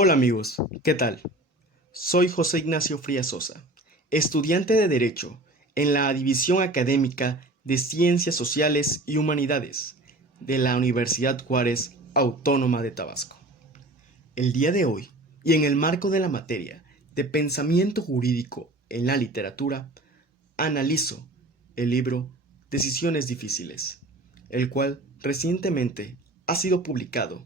Hola amigos, ¿qué tal? Soy José Ignacio Frías Sosa, estudiante de Derecho en la División Académica de Ciencias Sociales y Humanidades de la Universidad Juárez Autónoma de Tabasco. El día de hoy, y en el marco de la materia de pensamiento jurídico en la literatura, analizo el libro Decisiones Difíciles, el cual recientemente ha sido publicado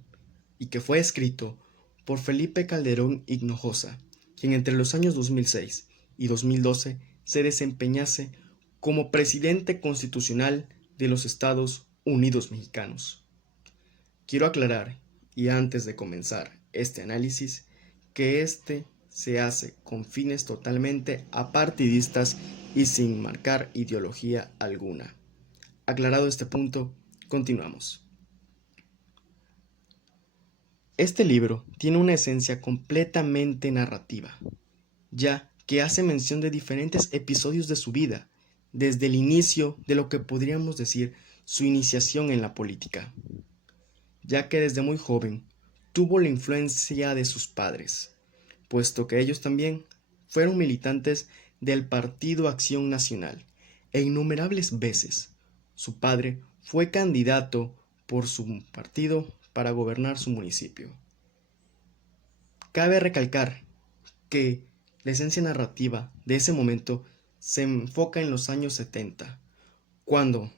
y que fue escrito por Felipe Calderón Hinojosa, quien entre los años 2006 y 2012 se desempeñase como presidente constitucional de los Estados Unidos Mexicanos. Quiero aclarar, y antes de comenzar este análisis, que este se hace con fines totalmente apartidistas y sin marcar ideología alguna. Aclarado este punto, continuamos. Este libro tiene una esencia completamente narrativa, ya que hace mención de diferentes episodios de su vida, desde el inicio de lo que podríamos decir su iniciación en la política, ya que desde muy joven tuvo la influencia de sus padres, puesto que ellos también fueron militantes del Partido Acción Nacional, e innumerables veces su padre fue candidato por su partido para gobernar su municipio. Cabe recalcar que la esencia narrativa de ese momento se enfoca en los años 70, cuando,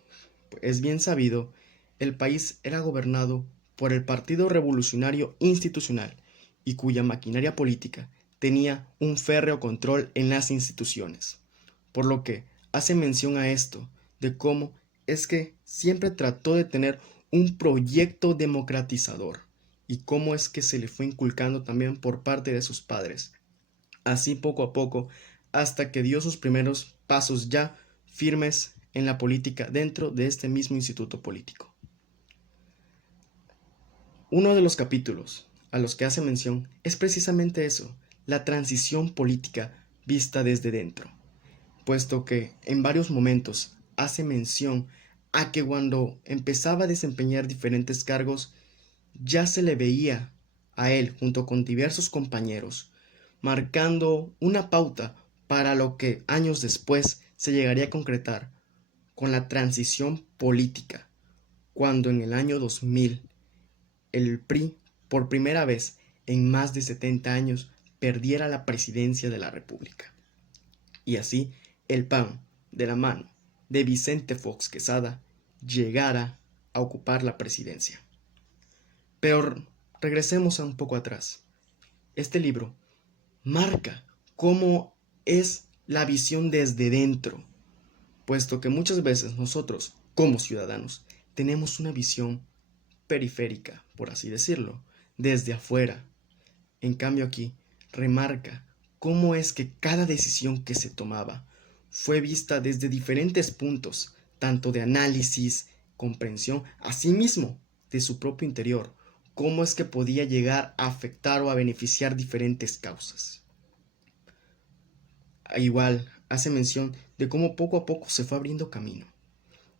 es bien sabido, el país era gobernado por el Partido Revolucionario Institucional y cuya maquinaria política tenía un férreo control en las instituciones, por lo que hace mención a esto de cómo es que siempre trató de tener un proyecto democratizador y cómo es que se le fue inculcando también por parte de sus padres, así poco a poco, hasta que dio sus primeros pasos ya firmes en la política dentro de este mismo instituto político. Uno de los capítulos a los que hace mención es precisamente eso, la transición política vista desde dentro, puesto que en varios momentos hace mención a que cuando empezaba a desempeñar diferentes cargos ya se le veía a él junto con diversos compañeros marcando una pauta para lo que años después se llegaría a concretar con la transición política, cuando en el año 2000 el PRI, por primera vez en más de 70 años, perdiera la presidencia de la República. Y así el PAN, de la mano de Vicente Fox Quesada, llegara a ocupar la presidencia. Pero regresemos a un poco atrás. Este libro marca cómo es la visión desde dentro, puesto que muchas veces nosotros, como ciudadanos, tenemos una visión periférica, por así decirlo, desde afuera. En cambio aquí, remarca cómo es que cada decisión que se tomaba fue vista desde diferentes puntos, tanto de análisis, comprensión, asimismo de su propio interior, cómo es que podía llegar a afectar o a beneficiar diferentes causas. Igual hace mención de cómo poco a poco se fue abriendo camino,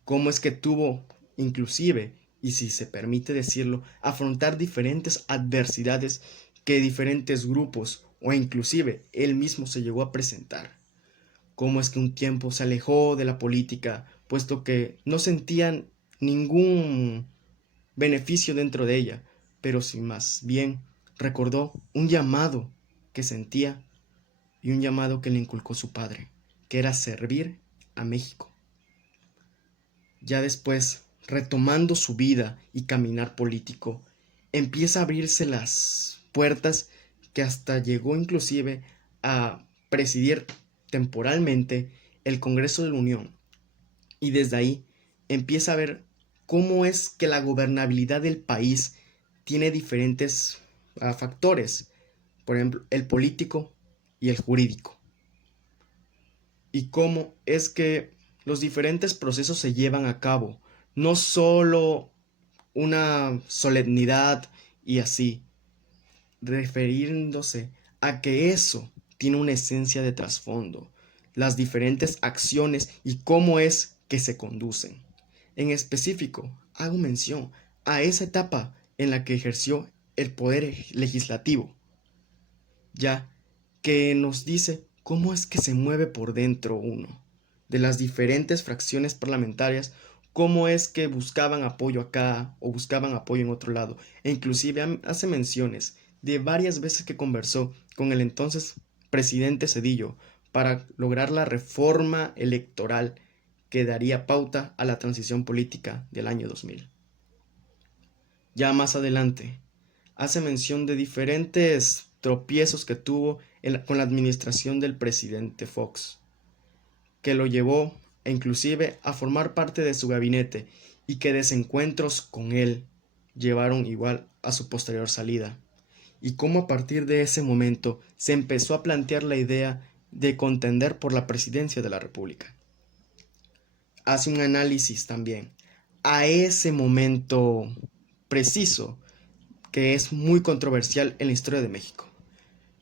cómo es que tuvo, inclusive, y si se permite decirlo, afrontar diferentes adversidades que diferentes grupos o inclusive él mismo se llegó a presentar, cómo es que un tiempo se alejó de la política, puesto que no sentían ningún beneficio dentro de ella, pero si más bien recordó un llamado que sentía y un llamado que le inculcó su padre, que era servir a México. Ya después, retomando su vida y caminar político, empieza a abrirse las puertas que hasta llegó inclusive a presidir temporalmente el Congreso de la Unión. Y desde ahí empieza a ver cómo es que la gobernabilidad del país tiene diferentes factores, por ejemplo, el político y el jurídico, y cómo es que los diferentes procesos se llevan a cabo, no solo una solemnidad y así, refiriéndose a que eso tiene una esencia de trasfondo, las diferentes acciones y cómo es que se conducen. En específico, hago mención a esa etapa en la que ejerció el poder legislativo, ya que nos dice cómo es que se mueve por dentro uno, de las diferentes fracciones parlamentarias, cómo es que buscaban apoyo acá o buscaban apoyo en otro lado, e inclusive hace menciones de varias veces que conversó con el entonces presidente Zedillo para lograr la reforma electoral que daría pauta a la transición política del año 2000. Ya más adelante, hace mención de diferentes tropiezos que tuvo con la administración del presidente Fox, que lo llevó inclusive a formar parte de su gabinete y que desencuentros con él llevaron igual a su posterior salida, y cómo a partir de ese momento se empezó a plantear la idea de contender por la presidencia de la República. Hace un análisis también a ese momento preciso que es muy controversial en la historia de México,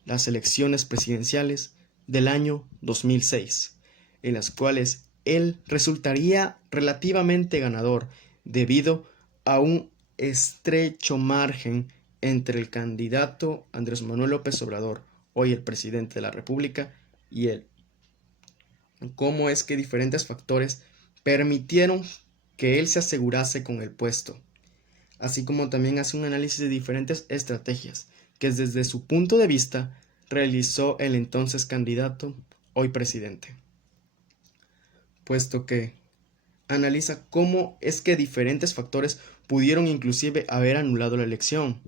las elecciones presidenciales del año 2006, en las cuales él resultaría relativamente ganador debido a un estrecho margen entre el candidato Andrés Manuel López Obrador, hoy el presidente de la República, y él. Cómo es que diferentes factores permitieron que él se asegurase con el puesto, así como también hace un análisis de diferentes estrategias que desde su punto de vista realizó el entonces candidato, hoy presidente, puesto que analiza cómo es que diferentes factores pudieron inclusive haber anulado la elección,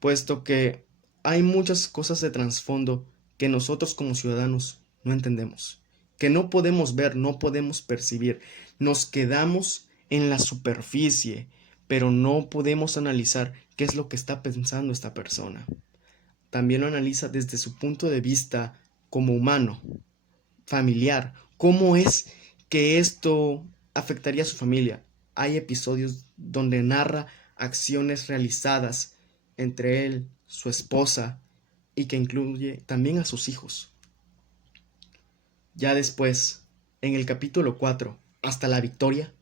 puesto que hay muchas cosas de trasfondo que nosotros como ciudadanos no entendemos, que no podemos ver, no podemos percibir, nos quedamos en la superficie, pero no podemos analizar qué es lo que está pensando esta persona. También lo analiza desde su punto de vista como humano, familiar, cómo es que esto afectaría a su familia. Hay episodios donde narra acciones realizadas entre él, su esposa, y que incluye también a sus hijos. Ya después, en el capítulo 4, hasta la victoria,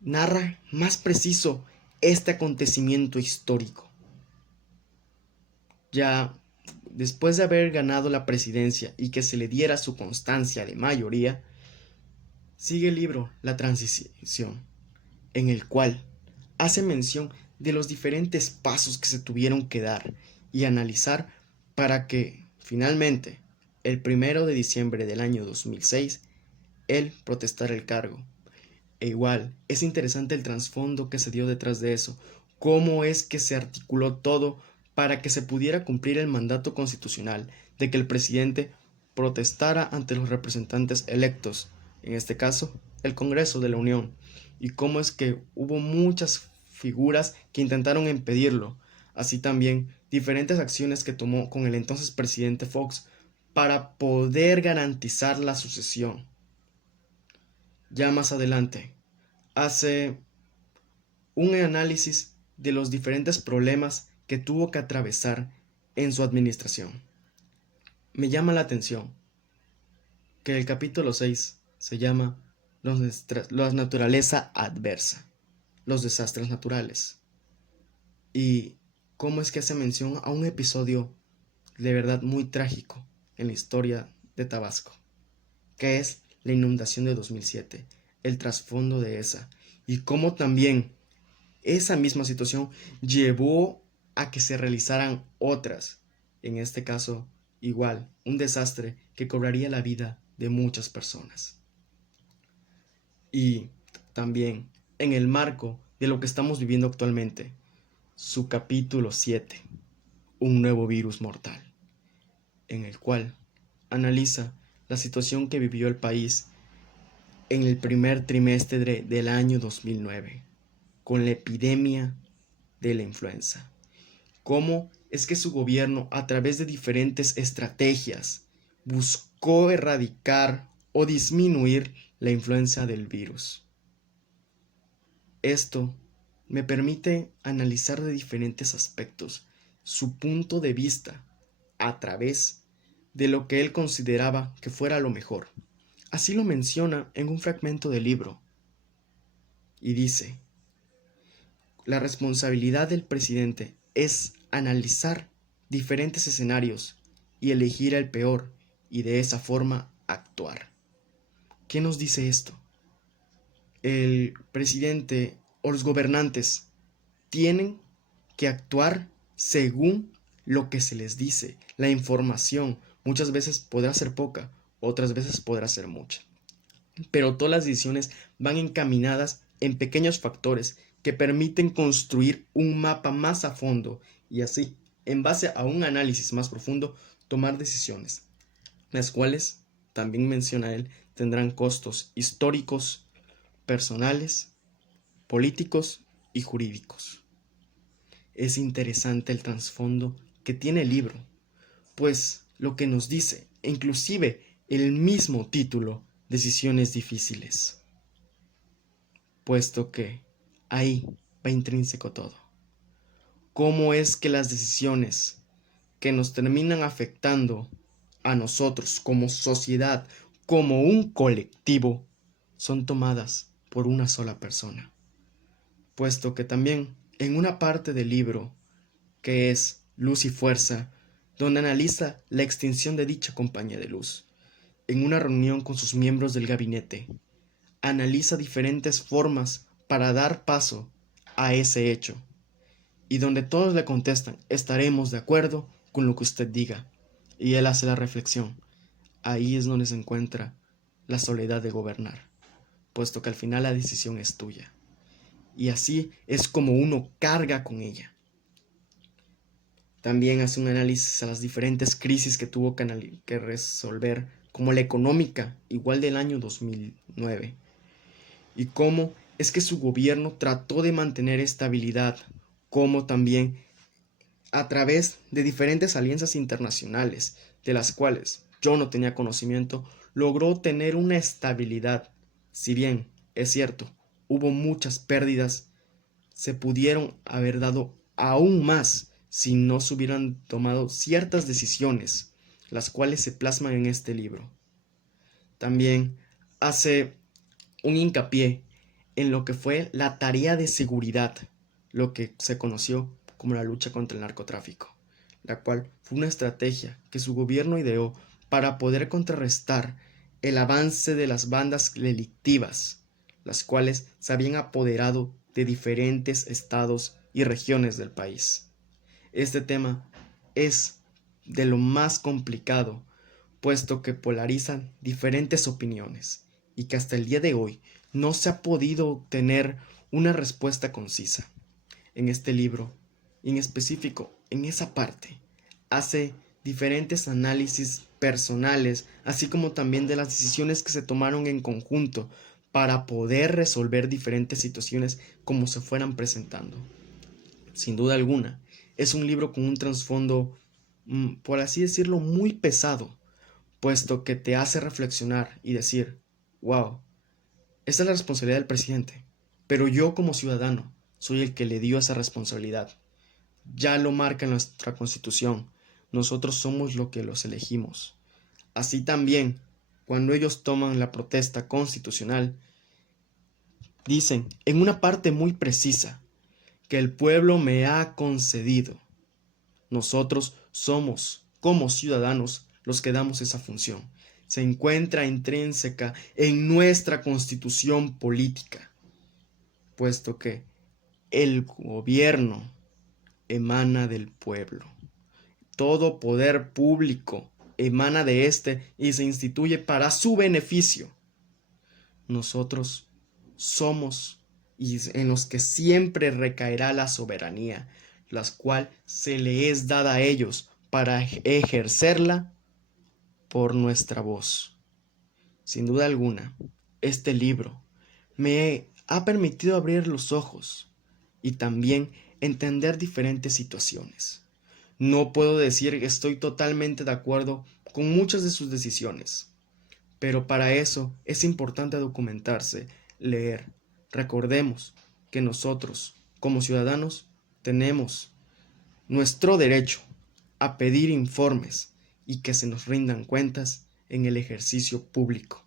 narra más preciso este acontecimiento histórico. Ya después de haber ganado la presidencia y que se le diera su constancia de mayoría, sigue el libro La Transición, en el cual hace mención de los diferentes pasos que se tuvieron que dar y analizar para que finalmente, el 1 de diciembre del año 2006, él protestara el cargo. E igual, es interesante el trasfondo que se dio detrás de eso, cómo es que se articuló todo para que se pudiera cumplir el mandato constitucional de que el presidente protestara ante los representantes electos, en este caso, el Congreso de la Unión, y cómo es que hubo muchas figuras que intentaron impedirlo, así también diferentes acciones que tomó con el entonces presidente Fox para poder garantizar la sucesión. Ya más adelante, hace un análisis de los diferentes problemas que tuvo que atravesar en su administración. Me llama la atención que el capítulo 6 se llama La naturaleza adversa, los desastres naturales, y cómo es que hace mención a un episodio de verdad muy trágico en la historia de Tabasco, que es la inundación de 2007, el trasfondo de esa, y cómo también esa misma situación llevó a que se realizaran otras, en este caso igual, un desastre que cobraría la vida de muchas personas. Y también en el marco de lo que estamos viviendo actualmente, su capítulo 7, un nuevo virus mortal, en el cual analiza la situación que vivió el país en el primer trimestre del año 2009, con la epidemia de la influenza. Cómo es que su gobierno, a través de diferentes estrategias, buscó erradicar o disminuir la influencia del virus. Esto me permite analizar de diferentes aspectos su punto de vista a través de lo que él consideraba que fuera lo mejor. Así lo menciona en un fragmento del libro y dice: la responsabilidad del presidente es analizar diferentes escenarios y elegir el peor y de esa forma actuar. ¿Qué nos dice esto? El presidente o los gobernantes tienen que actuar según lo que se les dice. La información muchas veces podrá ser poca, otras veces podrá ser mucha. Pero todas las decisiones van encaminadas en pequeños factores que permiten construir un mapa más a fondo y así, en base a un análisis más profundo, tomar decisiones, las cuales, también menciona él, tendrán costos históricos, personales, políticos y jurídicos. Es interesante el trasfondo que tiene el libro, pues lo que nos dice, inclusive el mismo título, Decisiones difíciles, puesto que ahí va intrínseco todo. ¿Cómo es que las decisiones que nos terminan afectando a nosotros como sociedad, como un colectivo, son tomadas por una sola persona? Puesto que también en una parte del libro, que es Luz y Fuerza, donde analiza la extinción de dicha compañía de luz, en una reunión con sus miembros del gabinete, analiza diferentes formas para dar paso a ese hecho, y donde todos le contestan, estaremos de acuerdo con lo que usted diga, y él hace la reflexión, ahí es donde se encuentra la soledad de gobernar, puesto que al final la decisión es tuya, y así es como uno carga con ella. También hace un análisis a las diferentes crisis que tuvo que resolver, como la económica, igual del año 2009, y cómo es que su gobierno trató de mantener estabilidad, como también a través de diferentes alianzas internacionales, de las cuales yo no tenía conocimiento, logró tener una estabilidad. Si bien, es cierto, hubo muchas pérdidas, se pudieron haber dado aún más si no se hubieran tomado ciertas decisiones, las cuales se plasman en este libro. También hace un hincapié en lo que fue la tarea de seguridad, lo que se conoció como la lucha contra el narcotráfico, la cual fue una estrategia que su gobierno ideó para poder contrarrestar el avance de las bandas delictivas, las cuales se habían apoderado de diferentes estados y regiones del país. Este tema es de lo más complicado, puesto que polarizan diferentes opiniones y que hasta el día de hoy no se ha podido obtener una respuesta concisa. En este libro, y en específico en esa parte, hace diferentes análisis personales, así como también de las decisiones que se tomaron en conjunto para poder resolver diferentes situaciones como se fueran presentando. Sin duda alguna, es un libro con un trasfondo, por así decirlo, muy pesado, puesto que te hace reflexionar y decir, wow, esta es la responsabilidad del presidente, pero yo como ciudadano soy el que le dio esa responsabilidad. Ya lo marca nuestra Constitución, nosotros somos lo que los elegimos. Así también, cuando ellos toman la protesta constitucional, dicen en una parte muy precisa que el pueblo me ha concedido. Nosotros somos, como ciudadanos, los que damos esa función. Se encuentra intrínseca en nuestra constitución política, puesto que el gobierno emana del pueblo. Todo poder público emana de éste y se instituye para su beneficio. Nosotros somos y en los que siempre recaerá la soberanía, la cual se le es dada a ellos para ejercerla por nuestra voz. Sin duda alguna, este libro me ha permitido abrir los ojos y también entender diferentes situaciones. No puedo decir que estoy totalmente de acuerdo con muchas de sus decisiones, pero para eso es importante documentarse, leer. Recordemos que nosotros, como ciudadanos, tenemos nuestro derecho a pedir informes y que se nos rindan cuentas en el ejercicio público.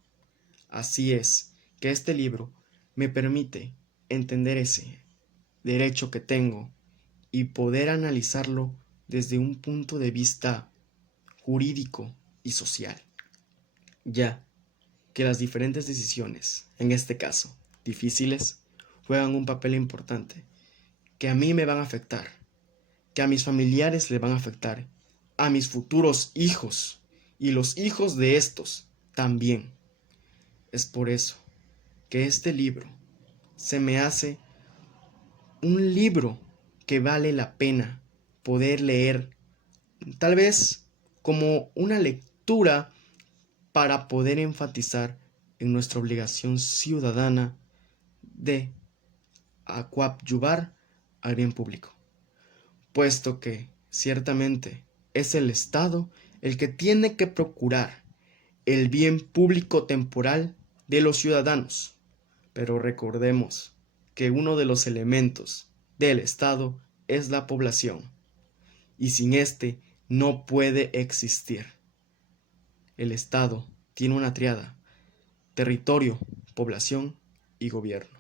Así es que este libro me permite entender ese derecho que tengo y poder analizarlo desde un punto de vista jurídico y social, ya que las diferentes decisiones, en este caso, difíciles, juegan un papel importante, que a mí me van a afectar, que a mis familiares le van a afectar, a mis futuros hijos y los hijos de estos también. Es por eso que este libro se me hace un libro que vale la pena poder leer, tal vez como una lectura para poder enfatizar en nuestra obligación ciudadana de coadyuvar al bien público, puesto que ciertamente es el Estado el que tiene que procurar el bien público temporal de los ciudadanos. Pero recordemos que uno de los elementos del Estado es la población, y sin este no puede existir. El Estado tiene una triada: territorio, población y gobierno.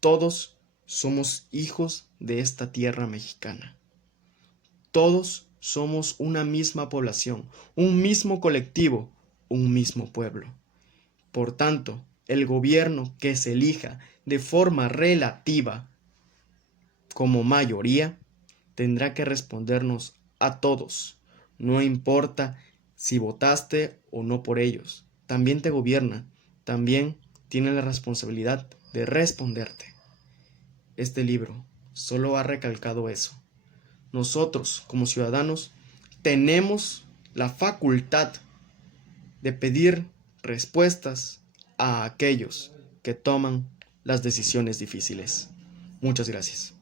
Todos somos hijos de esta tierra mexicana. Todos somos una misma población, un mismo colectivo, un mismo pueblo. Por tanto, el gobierno que se elija de forma relativa como mayoría tendrá que respondernos a todos. No importa si votaste o no por ellos. También te gobiernan, también tienen la responsabilidad de responderte. Este libro solo ha recalcado eso. Nosotros, como ciudadanos, tenemos la facultad de pedir respuestas a aquellos que toman las decisiones difíciles. Muchas gracias.